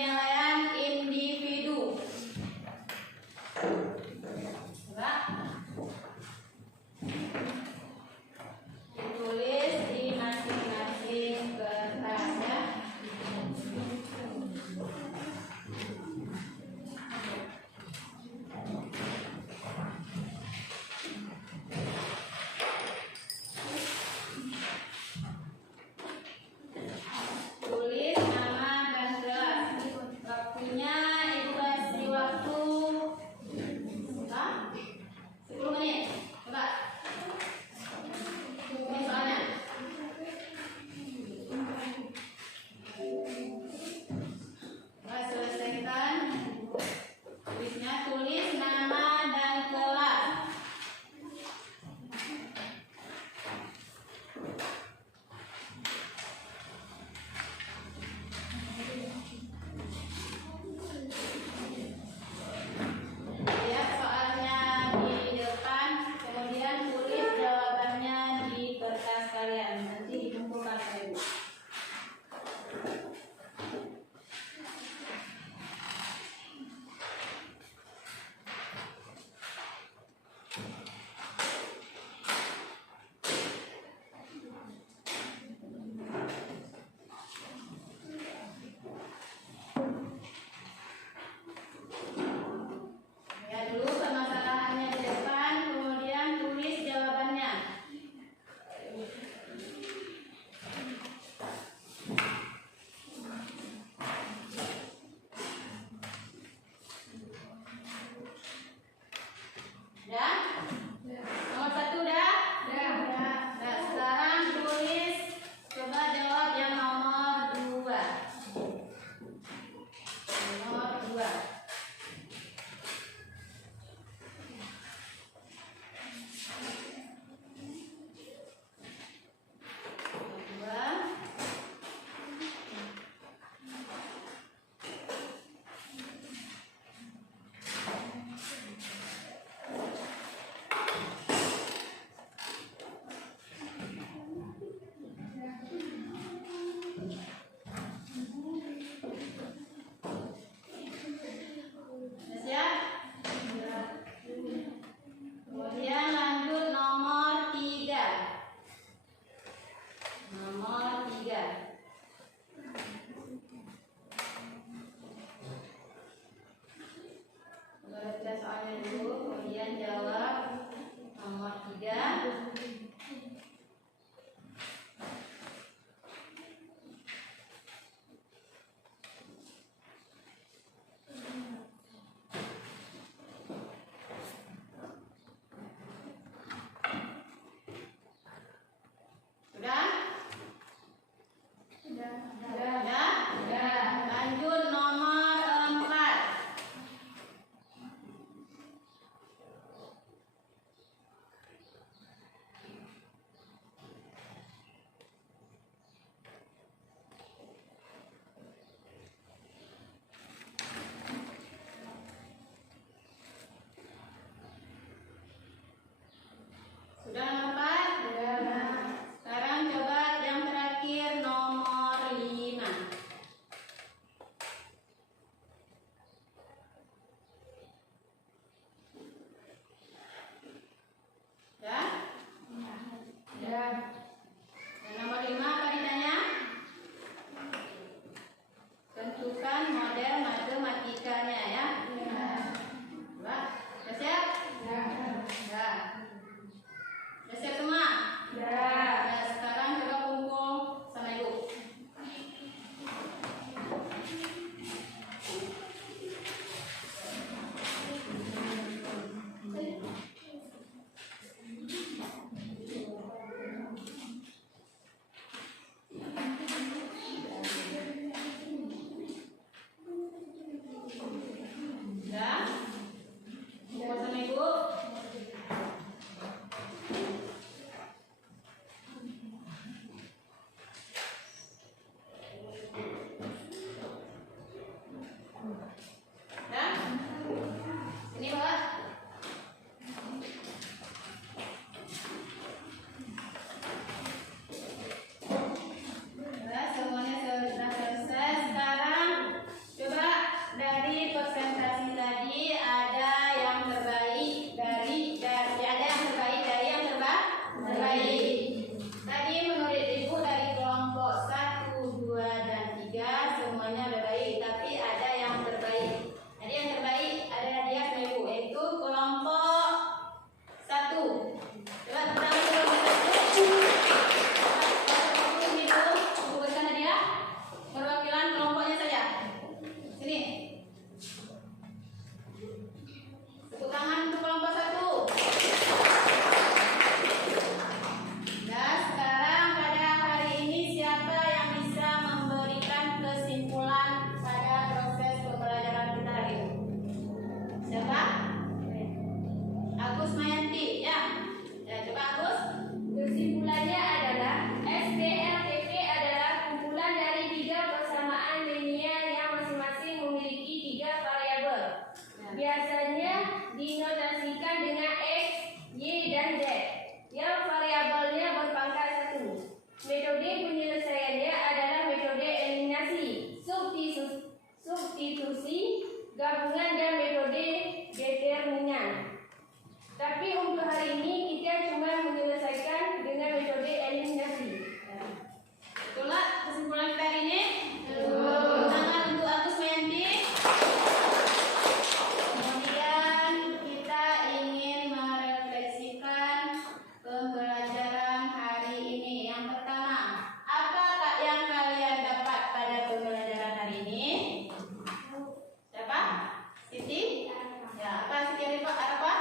penilaian individu. Coba ditulis di masing-masing kertas ya. Tulis nama dan kelas. Waktunya Ibu kasih waktu diskusi, gabungan dan metode determinan. Tapi untuk hari ini kita cuma menyelesaikan dengan metode eliminasi. Itulah kesimpulan kita hari ini. Tangan untuk Agus Mayanti. Kemudian kita ingin merefleksikan pembelajaran hari ini. Yang pertama, apa yang kalian dapat pada pembelajaran hari ini? Siapa? Siti? Ya, apa Siti apa?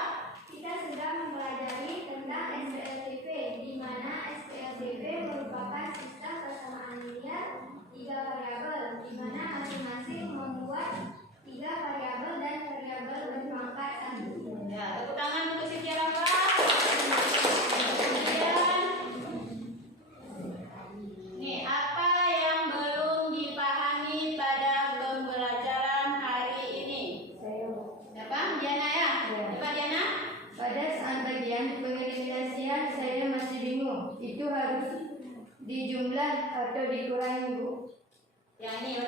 Kita sedang mempelajari tentang SPLDP, di mana SPLDP merupakan sistem persamaan linear 3 variabel, di mana masing-masing membuat 3 variabel dan variabel berpangkat 1. Ya, tepuk tangan untuk Siti Rafa. Kemudian, nih apa yang belum dipahami pada pembelajaran hari ini? Siapa? Diana ya? Coba Diana. Pada saat bagian pengeliminasian saya masih bingung. Itu harus dijumlah atau dikurangi, Bu? Ya, ini